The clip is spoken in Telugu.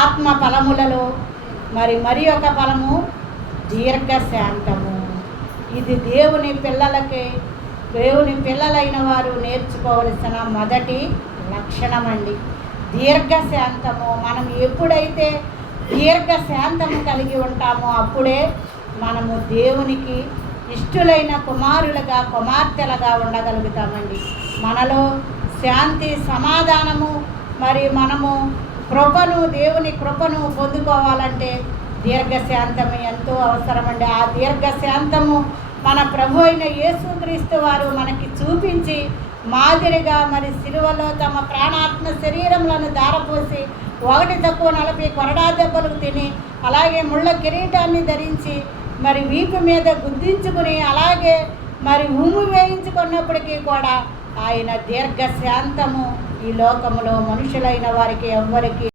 ఆత్మ ఫలములలో మరి ఒక ఫలము దీర్ఘశాంతము. ఇది దేవుని పిల్లలైన వారు నేర్చుకోవలసిన మొదటి లక్షణం అండి, దీర్ఘశాంతము. మనం ఎప్పుడైతే దీర్ఘశాంతము కలిగి ఉంటామో అప్పుడే మనము దేవునికి ఇష్టలైన కుమారులుగా కుమార్తెలుగా ఉండగలుగుతామండి. మనలో శాంతి సమాధానము మనము దేవుని కృపను పొందుకోవాలంటే దీర్ఘశాంతము ఎంతో అవసరమండి. ఆ దీర్ఘశాంతము మన ప్రభు అయిన యేసుక్రీస్తు వారు మనకి చూపించి మాదిరిగా సిలువలో తమ ప్రాణాత్మ శరీరములను ధారపోసి 1-40 కొరడా దెబ్బలకు తిని, అలాగే ముళ్ళ కిరీటాన్ని ధరించి వీపు మీద గుద్దించుకుని, అలాగే ఉమ్ము వేయించుకున్నప్పటికీ కూడా ఆయన దీర్ఘశాంతము ఈ లోకములో మనుషులైన వారికి ఎవ్వరికి